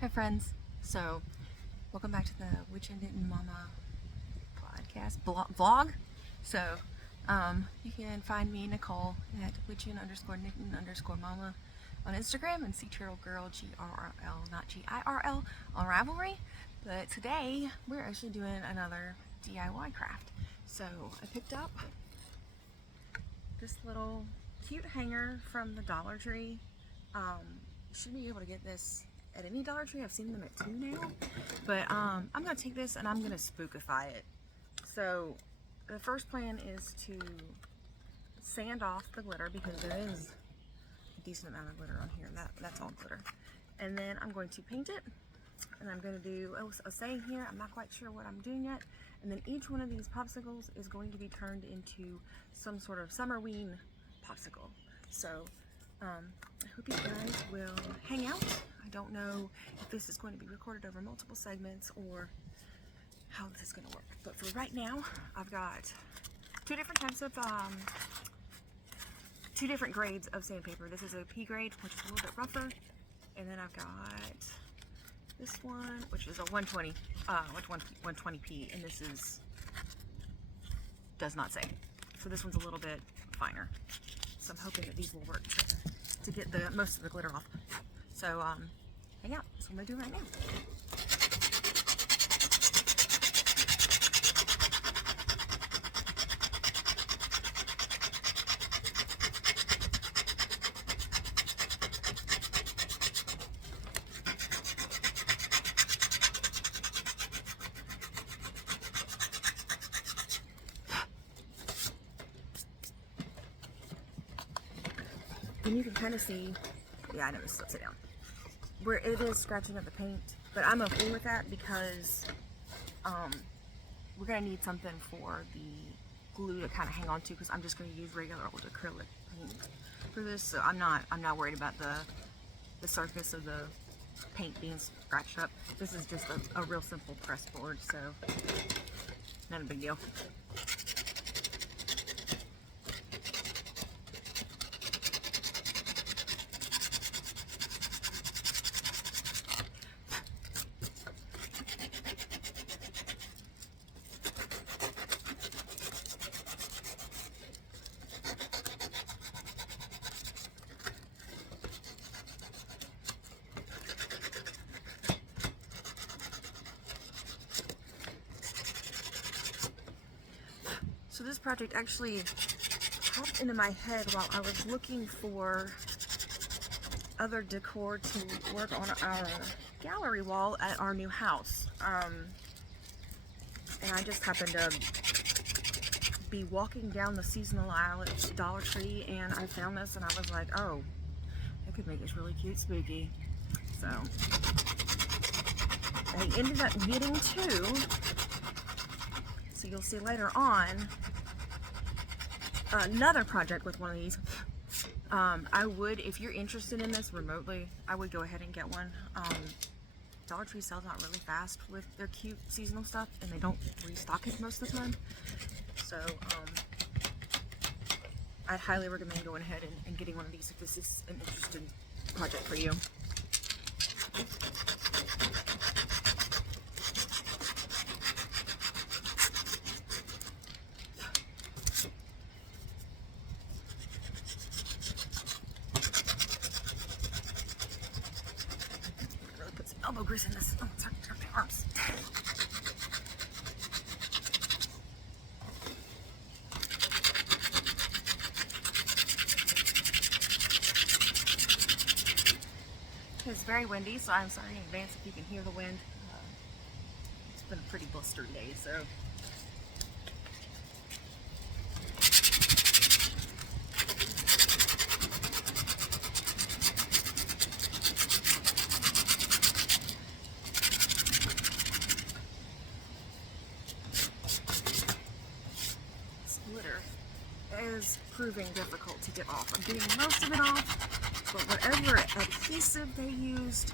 Hi friends, so welcome back to the Witch and Knitting Mama podcast vlog. So you can find me, Nicole, at witchin_knitting_mama on Instagram, and Sea Turtle Girl, GRRL, not GIRL, on Ravelry. But today we're actually doing another DIY craft. So I picked up this little cute hanger from the Dollar Tree. You should be able to get this at any Dollar Tree. I've seen them at 2 now, but I'm gonna take this and I'm gonna spookify it. So the first plan is to sand off the glitter, because there is a decent amount of glitter on here. That's all glitter. And then I'm going to paint it, and I'm going to do a saying here. I'm not quite sure what I'm doing yet. And then each one of these popsicles is going to be turned into some sort of Summerween popsicle. So I hope you guys will hang out. I don't know if this is going to be recorded over multiple segments or how this is going to work. But for right now, I've got two different types of, two different grades of sandpaper. This is a P grade, which is a little bit rougher. And then I've got this one, which is a 120, 120P, and this is, does not say. So this one's a little bit finer. So I'm hoping that these will work to get the most of the glitter off. So hang out. That's what I'm gonna do right now. And you can kind of see, yeah, I know this slips it down, where it is scratching up the paint, but I'm okay with that because we're gonna need something for the glue to kind of hang on to, because I'm just gonna use regular old acrylic paint for this. So I'm not worried about the surface of the paint being scratched up. This is just a real simple press board, so not a big deal. So this project actually popped into my head while I was looking for other decor to work on our gallery wall at our new house. And I just happened to be walking down the seasonal aisle at Dollar Tree, and I found this, and I was like, oh, I could make this really cute spooky. So I ended up getting two. So you'll see later on another project with one of these. I would, if you're interested in this remotely, I would go ahead and get one. Dollar Tree sells out really fast with their cute seasonal stuff, and they don't restock it most of the time. So I'd highly recommend going ahead and getting one of these if this is an interesting project for you. Elbow grease in this. Oh, it's hard to turn my arms. It's very windy, so I'm sorry in advance if you can hear the wind. It's been a pretty blustery day, so. Glitter is proving difficult to get off. I'm getting most of it off, but whatever adhesive they used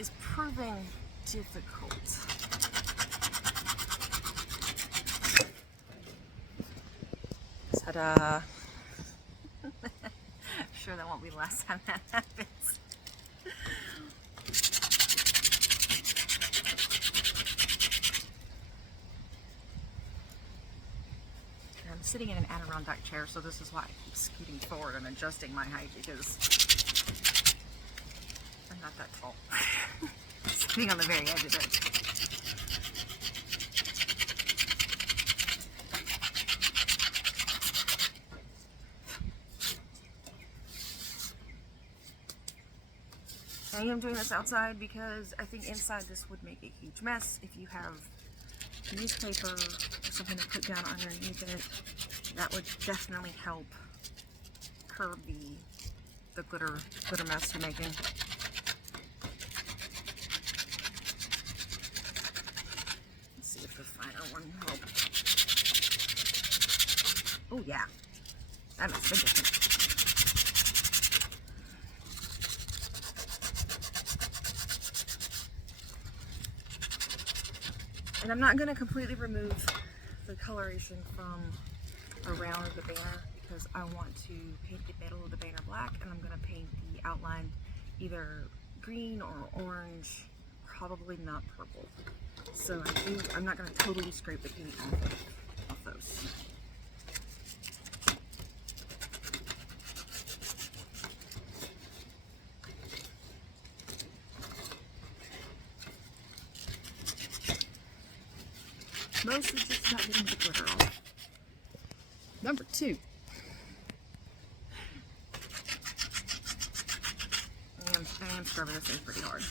is proving difficult. Ta-da! I'm sure that won't be the last time that happens. sitting in an Adirondack chair, so this is why I keep scooting forward and adjusting my height, because I'm not that tall. Sitting on the very edge of it. I am doing this outside because I think inside this would make a huge mess. If you have newspaper or something to put down underneath it, that would definitely help curb the glitter mess you're making. Let's see if the finer one helps. Oh yeah, that makes a big difference. And I'm not going to completely remove the coloration from around the banner because I want to paint the middle of the banner black, and I'm going to paint the outline either green or orange, probably not purple. So I'm not going to totally scrape the paint off those. Mostly just about getting the glitter off. Number 2. I am scrubbing this in pretty hard.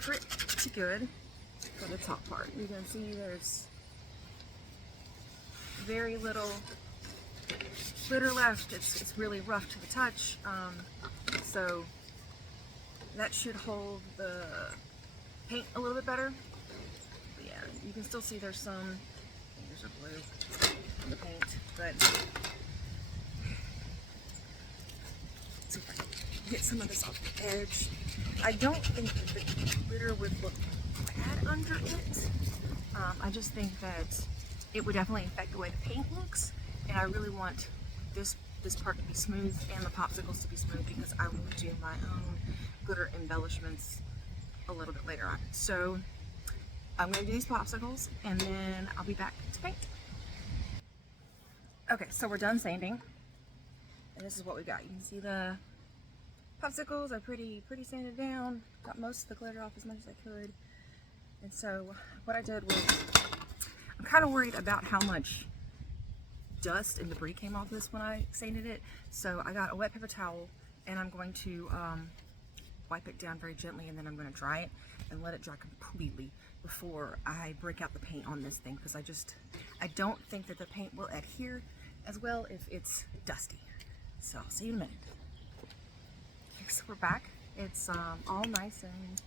Pretty good for the top part. You can see there's very little glitter left. It's really rough to the touch, so that should hold the paint a little bit better. But yeah, you can still see there's some fingers are blue in the paint, but let's see if I can get some of this off the edge. I don't think that the glitter would look bad under it. I just think that it would definitely affect the way the paint looks, and I really want this part to be smooth and the popsicles to be smooth because I will do my own glitter embellishments a little bit later on. So I'm going to do these popsicles and then I'll be back to paint. Okay, so we're done sanding, and this is what we got. You can see the popsicles are pretty sanded down. Got most of the glitter off as much as I could. And so what I did was, I'm kind of worried about how much dust and debris came off this when I sanded it. So I got a wet paper towel and I'm going to wipe it down very gently, and then I'm going to dry it and let it dry completely before I break out the paint on this thing, because I don't think that the paint will adhere as well if it's dusty. So I'll see you in a minute. So we're back. It's all nice and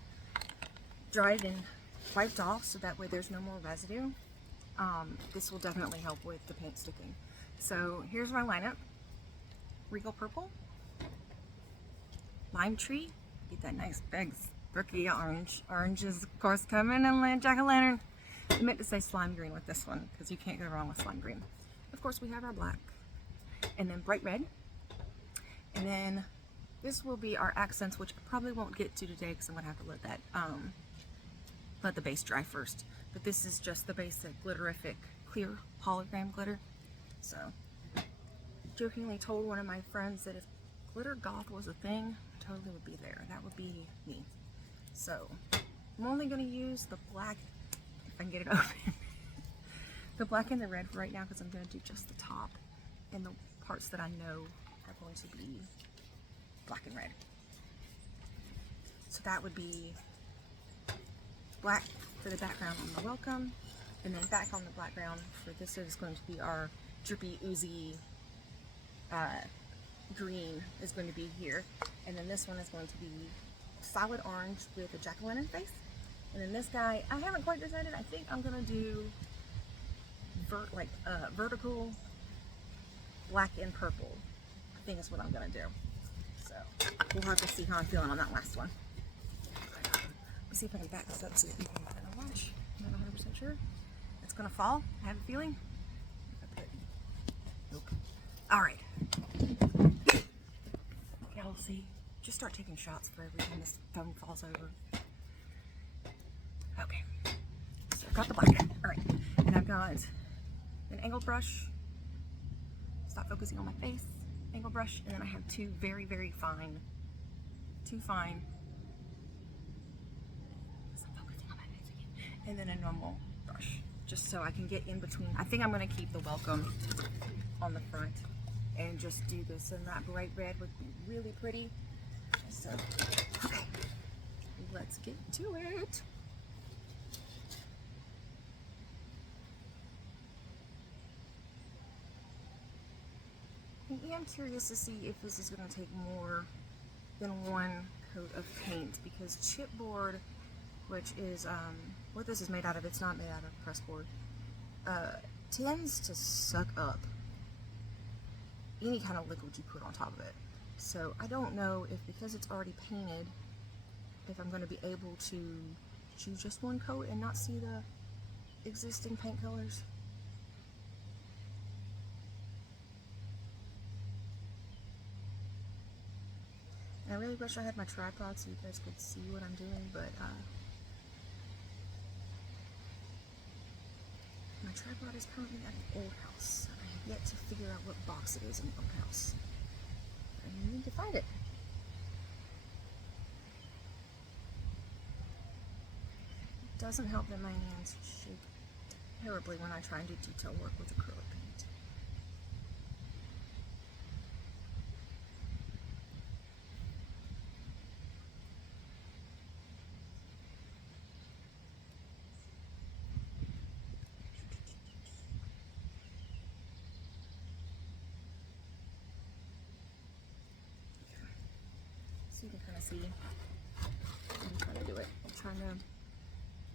dried and wiped off, so that way there's no more residue. This will definitely help with the paint sticking. So here's my lineup: Regal Purple, Lime Tree, get that nice big spooky orange. Orange is of course coming, and Jack-o'-lantern. I meant to say slime green with this one because you can't go wrong with slime green. Of course we have our black, and then bright red, and then this will be our accents, which I probably won't get to today because I'm gonna have to let the base dry first. But this is just the basic glitterific clear hologram glitter. So, jokingly told one of my friends that if glitter goth was a thing, I totally would be there. That would be me. So, I'm only gonna use the black, if I can get it open, the black and the red for right now, because I'm gonna do just the top and the parts that I know are going to be black and red. So that would be black for the background on the welcome, and then back on the background for this is going to be our drippy, oozy green is going to be here, and then this one is going to be solid orange with a jack-o'-lantern face, and then this guy, I haven't quite decided. I think I'm gonna do vertical black and purple. I think is what I'm gonna do. So we'll have to see how I'm feeling on that last one. Let's see if I can back this up so that you can watch. I'm not 100% sure. It's gonna fall. I have a feeling. Nope. All right. Y'all see. Just start taking shots for every time this phone falls over. Okay. So I've got the black. All right. And I've got an angled brush. Stop focusing on my face. Angle brush. And then I have two very, very fine. Stop focusing on my face again. And then a normal brush. Just so I can get in between. I think I'm going to keep the welcome on the front and just do this. And that bright red would be really pretty. So, okay, let's get to it. I am curious to see if this is going to take more than one coat of paint, because chipboard, which is what this is made out of, it's not made out of pressboard, tends to suck up any kind of liquid you put on top of it. So I don't know if, because it's already painted, if I'm going to be able to choose just one coat and not see the existing paint colors. And I really wish I had my tripod so you guys could see what I'm doing, but my tripod is currently at the old house. I have yet to figure out what box it is in the old house. I need to find it. It doesn't help that my hands shake terribly when I try and do detail work with acrylic paint. So you can kind of see I'm trying to do it. I'm trying to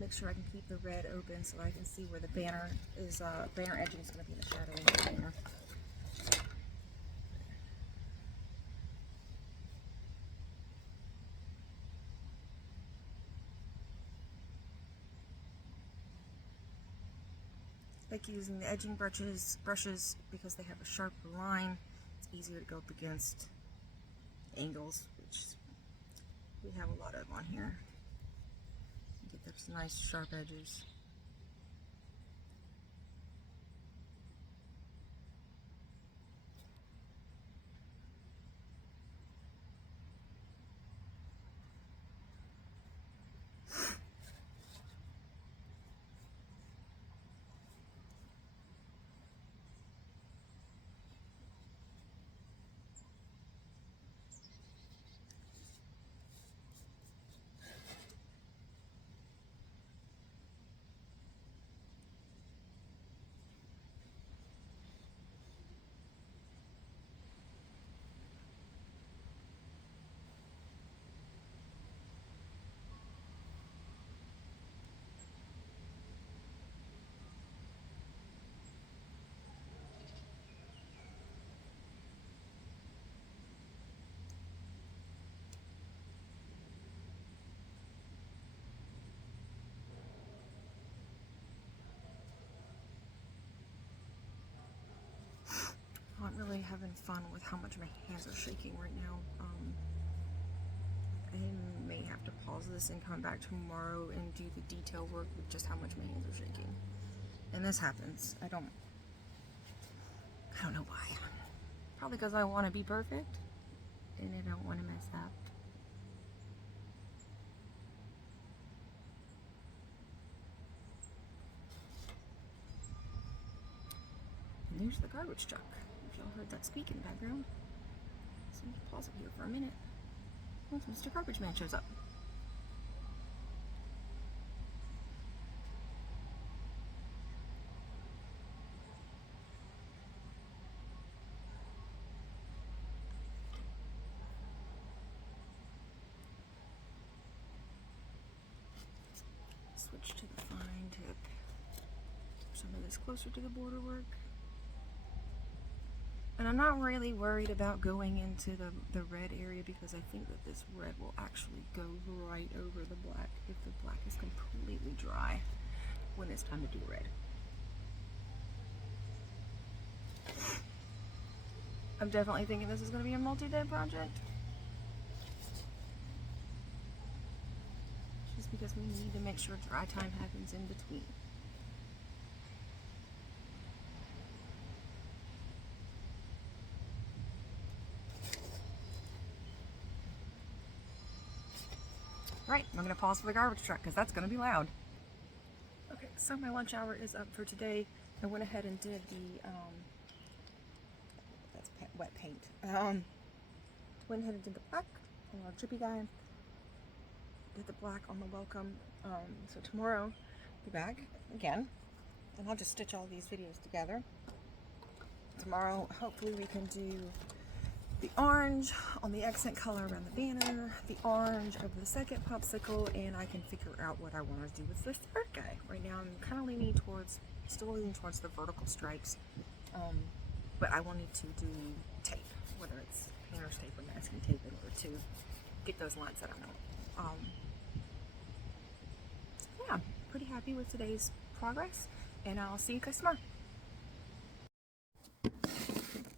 make sure I can keep the red open so I can see where the banner is. Banner edging is going to be in the shadow of the banner. Like using the edging brushes because they have a sharper line. It's easier to go up against angles, which we have a lot of on here. Get those nice sharp edges. I'm not really having fun with how much my hands are shaking right now. I may have to pause this and come back tomorrow and do the detail work with just how much my hands are shaking. And this happens. I don't know why. Probably because I want to be perfect and I don't want to mess up. And there's the garbage truck. If y'all heard that squeak in the background. So we can pause it here for a minute once Mr. Garbage Man shows up. this closer to the border work. And I'm not really worried about going into the red area because I think that this red will actually go right over the black if the black is completely dry when it's time to do red. I'm definitely thinking this is going to be a multi-day project. Just because we need to make sure dry time happens in between. Right, I'm going to pause for the garbage truck because that's going to be loud. Okay, so my lunch hour is up for today. I went ahead and did the, that's wet paint. Went ahead and did the black on our drippy guy. Did the black on the welcome. So tomorrow, I'll be back again. And I'll just stitch all these videos together. Tomorrow, hopefully we can do the orange on the accent color around the banner, the orange of the second popsicle, and I can figure out what I want to do with the third guy. Right now I'm kind of leaning towards, still leaning towards the vertical stripes, but I wanted to do tape, whether it's painter's tape or masking tape in order to get those lines that I want. Yeah, pretty happy with today's progress, and I'll see you guys tomorrow.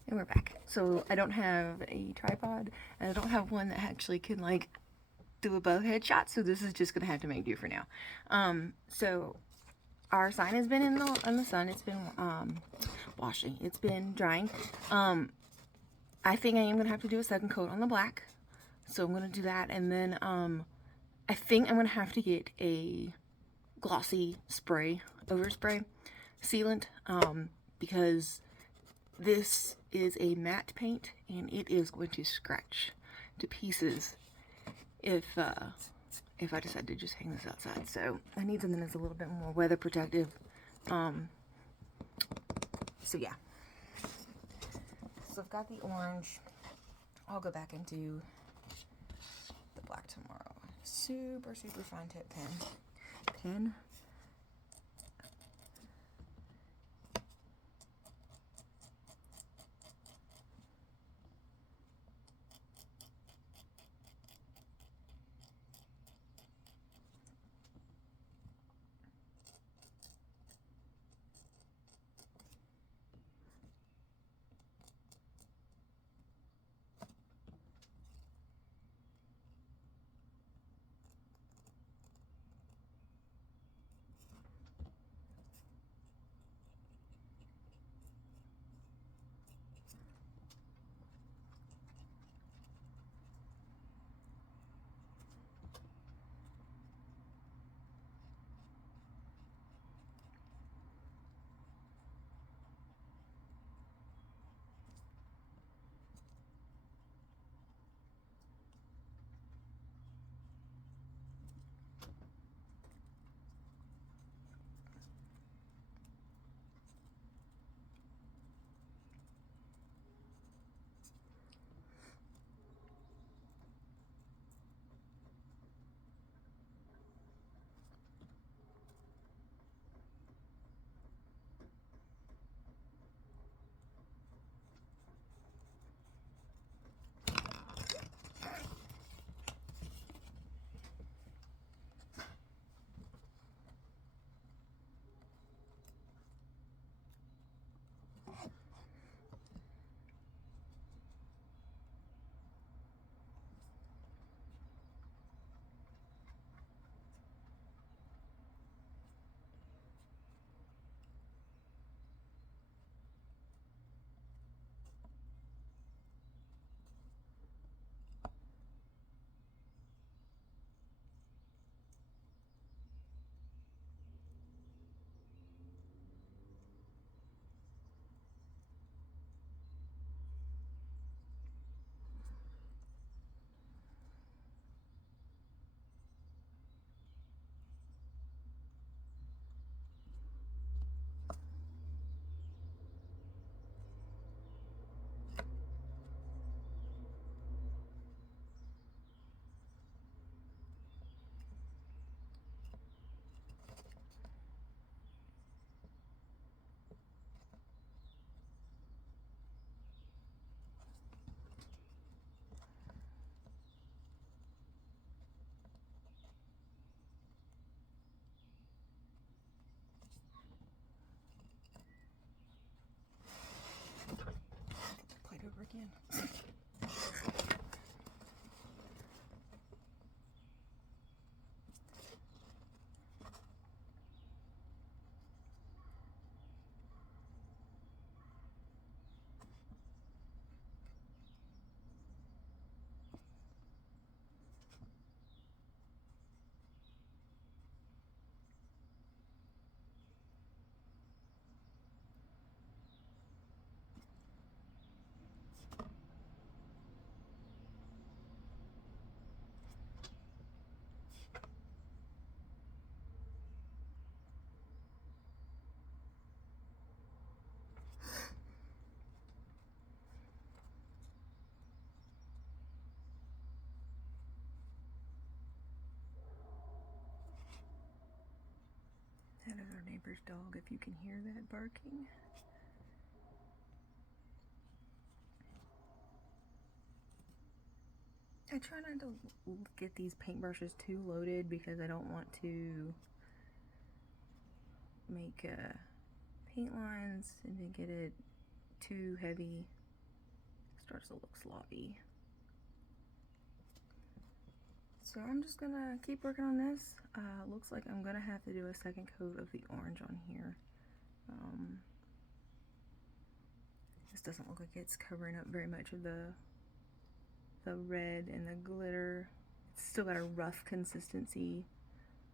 And we're back. So I don't have a tripod, and I don't have one that actually can like do a bow head shot, so this is just gonna have to make do for now. So our sign has been in the sun. It's been washing. It's been drying. I think I am gonna have to do a second coat on the black, so I'm gonna do that, and then I think I'm gonna have to get a glossy spray, overspray sealant, because this is a matte paint and it is going to scratch to pieces if I decide to just hang this outside. So I need something that's a little bit more weather protective. So yeah. So I've got the orange. I'll go back and do the black tomorrow. Super, super fine tip pen. again. That is our neighbor's dog, if you can hear that barking. I try not to get these paintbrushes too loaded because I don't want to make paint lines and then get it too heavy. It starts to look sloppy. So I'm just gonna keep working on this. Looks like I'm gonna have to do a second coat of the orange on here. This doesn't look like it's covering up very much of the red and the glitter. It's still got a rough consistency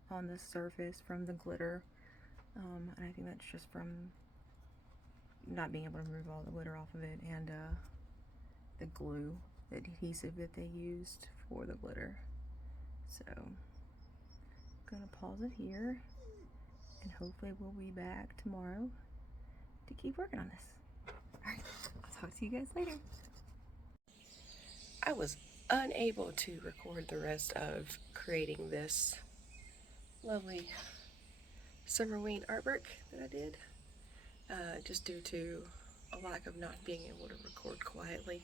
on the surface from the glitter. And I think that's just from not being able to remove all the glitter off of it and the glue, the adhesive that they used for the glitter. So I'm gonna pause it here and hopefully we'll be back tomorrow to keep working on this. Alright, I'll talk to you guys later. I was unable to record the rest of creating this lovely Summerween artwork that I did, just due to a lack of not being able to record quietly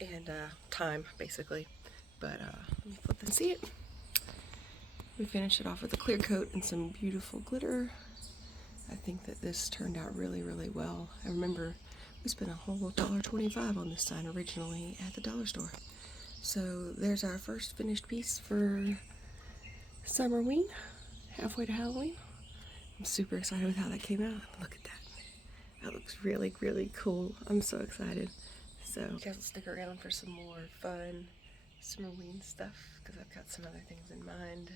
and time, basically. But let me flip and see it. We finished it off with a clear coat and some beautiful glitter. I think that this turned out really, really well. I remember we spent a whole $1.25 on this sign originally at the dollar store. So there's our first finished piece for Summerween, halfway to Halloween. I'm super excited with how that came out. Look at that. That looks really, really cool. I'm so excited. So you guys will stick around for some more fun Summerween stuff because I've got some other things in mind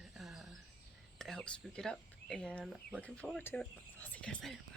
to help spook it up, and looking forward to it. I'll see you guys later. Bye.